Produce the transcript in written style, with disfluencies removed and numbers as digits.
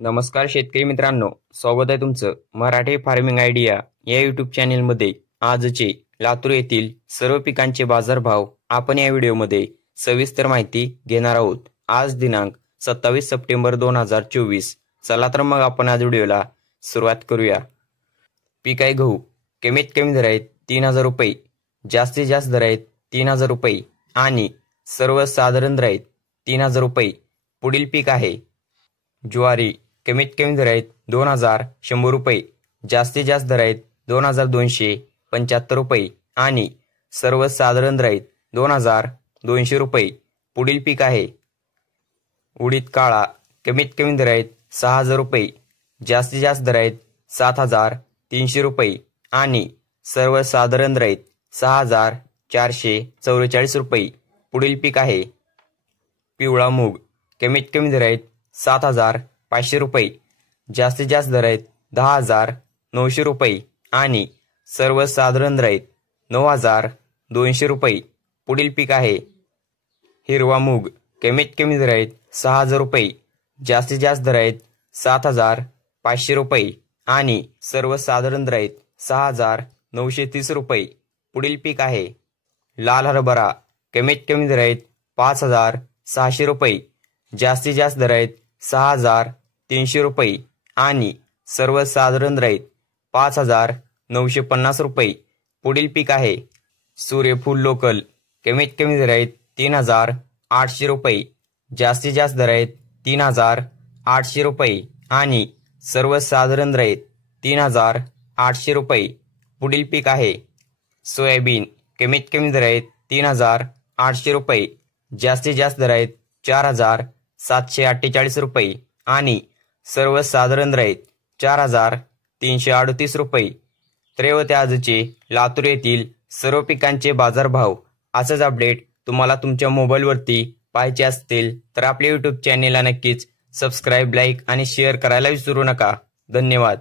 नमस्कार शेतकरी मित्रांनो, स्वागत आहे तुमचं मराठी फार्मिंग आयडिया या यूट्यूब चॅनेलमध्ये। आजचे लातूर येथील सर्व पिकांचे बाजारभाव आपण या व्हिडिओमध्ये सविस्तर माहिती घेणार आहोत। आज दिनांक 27 सप्टेंबर 2024। चला तर मग आपण आज व्हिडिओला सुरुवात करूया। पीक आहे गहू। कमीत कमी दर आहेत 3000 रुपये, जास्तीत जास्त दर आहेत 3000 रुपये आणि सर्वसाधारण दर आहेत 3000 रुपये। पुढील पीक आहे ज्वारी। कमीत कमी दर आहेत 2100 रुपये, जास्तीत जास्त दर आहेत 2275 रुपये आणि सर्वसाधारण दर आहेत 2200 रुपये। पुढील पीक आहे उडीद काळा। कमीत कमी दर आहेत 6000 रुपये, जास्तीत जास्त दर आहेत 7300 रुपये आणि सर्वसाधारण दर आहेत 6444 रुपये। पुढील पीक आहे पिवळा मूग। कमीत कमी दर आहेत 7500 रुपये, जास्तीत जास्त दर आहेत 10900 रुपये आणि सर्वसाधारण दर आहेत 9200 रुपये। पुढील पीक आहे हिरवा मूग। कमीत कमी दर आहेत 6000 रुपये, जास्तीत जास्त दर आहेत 7500 रुपये आणि सर्वसाधारण दर आहेत 6930 रुपये। पुढील पीक आहे लाल हरभरा। कमीत कमी दर आहेत 5600 रुपये, जास्तीत जास्त दर आहेत 6300 रुपये आणि सर्वसाधारण दर आहेत 5950 रुपये। पुढील पीक आहे सूर्यफूल लोकल। कमीत कमी दर आहेत 3800 रुपये, जास्तीत जास्त दर आहेत 3800 रुपये आणि सर्वसाधारण दर आहेत 3800 रुपये। पुढील पीक आहे सोयाबीन। कमीत कमी दर आहेत 3800 रुपये, जास्तीत जास्त दर आहेत 4748 रुपये आणि सर्वसाधारण दर आहेत 4338 रुपये। तर हे होते आजचे लातूर येथील सर्व पिकांचे बाजारभाव। असंच अपडेट तुम्हाला तुमच्या मोबाईलवरती पाहायचे असतील तर आपल्या यूट्यूब चॅनेलला नक्कीच सबस्क्राईब, लाईक आणि शेअर करायला विसरू नका। धन्यवाद।